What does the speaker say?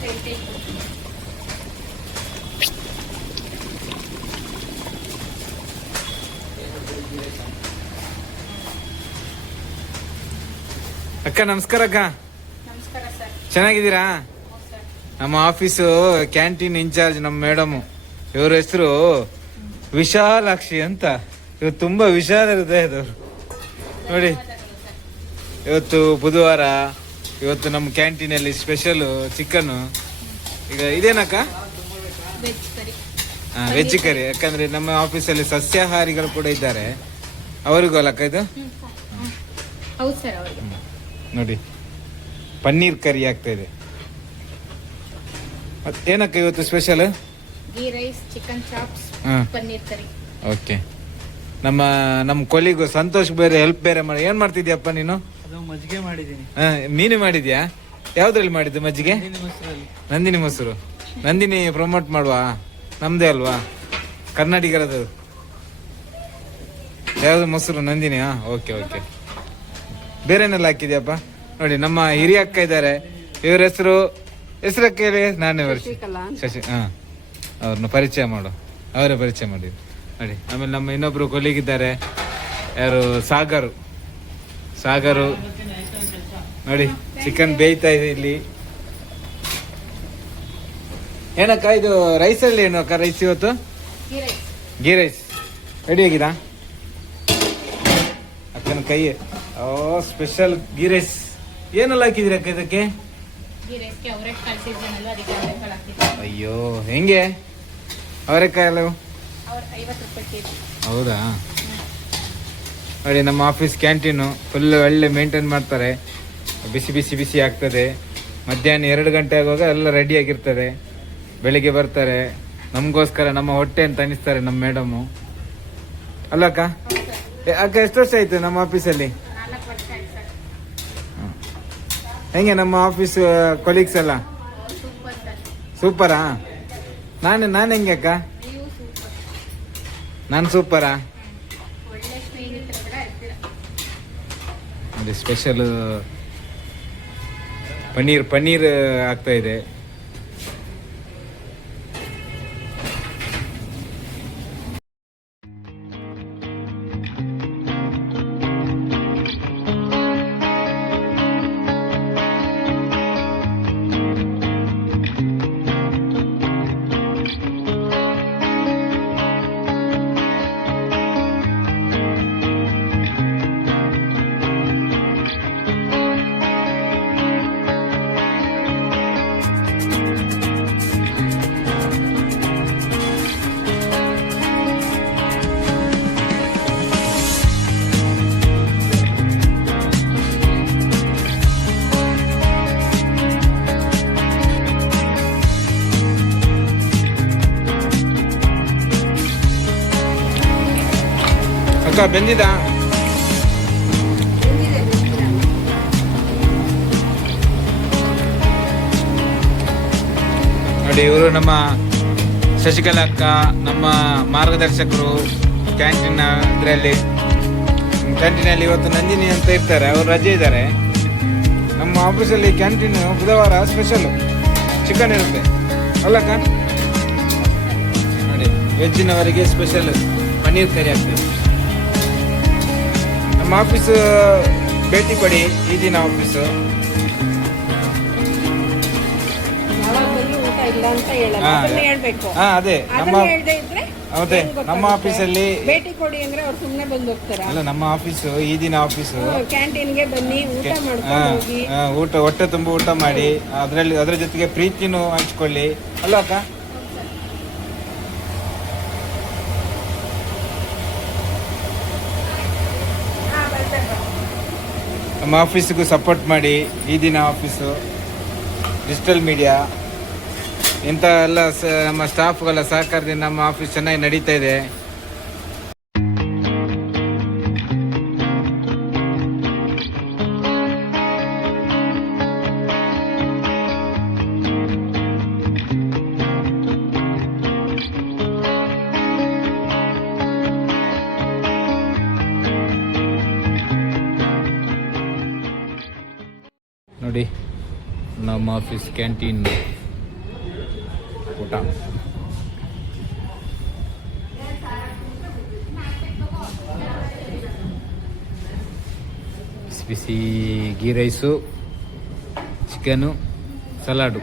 ಅಕ್ಕ ನಮಸ್ಕಾರ ಅಕ್ಕ. ನಮಸ್ಕಾರ ಸರ್. ಚೆನ್ನಾಗಿದ್ದೀರಾ? ನಮ್ಮ ಆಫೀಸು ಕ್ಯಾಂಟೀನ್ ಇನ್ಚಾರ್ಜ್ ನಮ್ಮ ಮೇಡಮ್, ಇವ್ರ ಹೆಸರು ವಿಶಾಲಾಕ್ಷಿ ಅಂತ. ಇವ್ರು ತುಂಬಾ ವಿಶಾಲ ಹೃದಯದವರು ನೋಡಿ. ಇವತ್ತು ಬುಧವಾರ, ಇವತ್ತು ನಮ್ಮ ಕ್ಯಾಂಟೀನಲ್ಲಿ ಸ್ಪೆಷಲ್ ಚಿಕನ್. ಈಗ ಇದೇನಕ್ಕ? ವೆಜ್ ಕರಿ. ಯಾಕಂದ್ರೆ ನಮ್ಮ ಆಫೀಸಲ್ಲಿ ಸಸ್ಯಾಹಾರಿಗಳು ಕೂಡ ಇದ್ದಾರೆ, ಅವರಿಗೂ ಅಲ್ಲಕ್ಕ ಇದು. ಹೌದು ಸರ್, ಅವರಿಗೆ ನೋಡಿ ಪನ್ನೀರ್ ಕರಿ ಆಗ್ತಾ ಇದೆ. ಏನಕ್ಕ ಇವತ್ತು special? Ghee rice, chicken chops, paneer curry. Okay. ನಮ್ಮ ಕೊಲಿಗೂ ಸಂತೋಷ್ ಬೇರೆ ಹೆಲ್ಪ್ ಬೇರೆ ಮಾಡಿ. ಏನ್ ಮಾಡ್ತಿದ್ಯಪ್ಪ ನೀನು? ಮಜ್ಜಿಗೆ ಮಾಡಿದ್ದೀನಿ. ನೀನು ಮಾಡಿದ್ಯಾ? ಯಾವ್ದ್ರಲ್ಲಿ ಮಾಡಿದ್ದು ಮಜ್ಜಿಗೆ? ನಂದಿನಿ ಮೊಸರು. ನಂದಿನಿ ಪ್ರಮೋಟ್ ಮಾಡುವ, ನಮ್ದೇ ಅಲ್ವಾ, ಕರ್ನಾಟಕದ. ಯಾವ್ದು ಮೊಸರು? ನಂದಿನಿ. Okay okay. ಬೇರೆನೆಲ್ಲ ಹಾಕಿದ್ಯಪ್ಪ? ನೋಡಿ ನಮ್ಮ ಹಿರಿಯ ಅಕ್ಕ ಇದ್ದಾರೆ, ಇವ್ರ ಹೆಸರು ಕೇಳಿ ನಾನೇ ಶಶಿ. ಅವ್ರನ್ನ ಪರಿಚಯ ಮಾಡು, ಅವರೇ ಪರಿಚಯ ಮಾಡಿ. ನೋಡಿ ಆಮೇಲೆ ನಮ್ಮ ಇನ್ನೊಬ್ರು ಕೊಲಿಗಿದ್ದಾರೆ, ಯಾರು? ಸಾಗರು. ನೋಡಿ ಚಿಕನ್ ಬೇಯ್ತಾ ಇದೆ ಇಲ್ಲಿ. ಏನಕ್ಕ ಇದು ರೈಸಲ್ಲಿ ಏನು ಅಕ್ಕ? ರೈಸ್ ಇವತ್ತು ಗೀ ರೈಸ್ ರೆಡಿ ಆಗಿದಾ? ಅಕ್ಕನ ಕೈ ಸ್ಪೆಷಲ್ ಗೀ ರೈಸ್. ಏನೆಲ್ಲ ಹಾಕಿದ್ರಿ ಅಕ್ಕ ಇದಕ್ಕೆ? ಅಯ್ಯೋ, ಹೆಂಗೆ ಅವರೆಕಾಯಿ ಎಲ್ಲ? ಹೌದಾ? ನೋಡಿ ನಮ್ಮ ಆಫೀಸ್ ಕ್ಯಾಂಟೀನು ಫುಲ್ ಒಳ್ಳೆ ಮೇಂಟೈನ್ ಮಾಡ್ತಾರೆ. ಬಿಸಿ ಬಿಸಿ ಬಿಸಿ ಆಗ್ತದೆ. ಮಧ್ಯಾಹ್ನ 2 ಗಂಟೆ ಆಗುವಾಗ ಎಲ್ಲ ರೆಡಿ ಆಗಿರ್ತದೆ. ಬೆಳಿಗ್ಗೆ ಬರ್ತಾರೆ, ನಮಗೋಸ್ಕರ ನಮ್ಮ ಹೊಟ್ಟೆ ಅಂತ ಅನಿಸ್ತಾರೆ ನಮ್ಮ ಮೇಡಮು. ಅಲ್ಲ ಅಕ್ಕ? ಅಕ್ಕ ಎಷ್ಟು ವರ್ಷ ಆಯ್ತು ನಮ್ಮ ಆಫೀಸಲ್ಲಿ? ಹೆಂಗೆ ನಮ್ಮ ಆಫೀಸ್ ಕೊಲೀಗ್ಸ್ ಎಲ್ಲ? ಸೂಪರಾ? ನಾನು ಹೆಂಗೆ ಅಕ್ಕ? ನಾನು ಸೂಪರಾ? ಅದೇ ಸ್ಪೆಷಲ್ ಪನ್ನೀರ್ ಆಗ್ತಾ ಇದೆ. ಅಕ್ಕ ಬೆಂದಿದಾ? ನೋಡಿ ಇವರು ನಮ್ಮ ಶಶಿಕಲಾ ಅಕ್ಕ, ನಮ್ಮ ಮಾರ್ಗದರ್ಶಕರು ಕ್ಯಾಂಟೀನಲ್ಲಿ ಇವತ್ತು ನಂದಿನಿ ಅಂತ ಇರ್ತಾರೆ, ಅವರು ರಜೆ ಇದ್ದಾರೆ. ನಮ್ಮ ಆಫೀಸಲ್ಲಿ ಕ್ಯಾಂಟೀನ್ ಬುಧವಾರ ಸ್ಪೆಷಲ್ ಚಿಕನ್ ಇರುತ್ತೆ ಅಲ್ಲಕ್ಕ? ನೋಡಿ ವೆಜ್ಜಿನವರಿಗೆ ಸ್ಪೆಷಲ್ ಪನ್ನೀರ್ ಕರಿ ಆಗ್ತದೆ. ನಮ್ಮ ಆಫೀಸ್ ಭೇಟಿ ಕೊಡಿ, ಈ ದಿನ ಆಫೀಸು. ಅದೇ ನಮ್ಮ ಆಫೀಸಲ್ಲಿ ಭೇಟಿ ಕೊಡಿ ಅಂದ್ರೆ ಅವ್ರು ಸುಮ್ಮನೆ ಬಂದು ಹೋಗ್ತಾರೆ. ಅಲ್ಲ, ನಮ್ಮ ಆಫೀಸು ಈ ದಿನ ಆಫೀಸು. ಕ್ಯಾಂಟೀನ್ಗೆ ಬನ್ನಿ, ಊಟ ಹೊಟ್ಟೆ ತುಂಬ ಊಟ ಮಾಡಿ, ಅದ್ರ ಜೊತೆಗೆ ಪ್ರೀತಿನೂ ಹಂಚ್ಕೊಳ್ಳಿ ಅಲ್ಲ ಅಕ್ಕ? ನಮ್ಮ ಆಫೀಸಿಗೂ ಸಪೋರ್ಟ್ ಮಾಡಿ. ಈ ದಿನ ಆಫೀಸು ಡಿಜಿಟಲ್ ಮೀಡಿಯಾ ಇಂಥ ಎಲ್ಲ ನಮ್ಮ ಸ್ಟಾಫ್ಗಳ ಸಹಕಾರದಿಂದ ನಮ್ಮ ಆಫೀಸ್ ಚೆನ್ನಾಗಿ ನಡೀತಾ ಇದೆ. ನೋಡಿ ನಮ್ಮ ಆಫೀಸ್ ಕ್ಯಾಂಟೀನ್ ಊಟ. ಬಿಸಿ ಬಿಸಿ ಗೀ ರೈಸು, ಚಿಕನು, ಸಲಾಡು.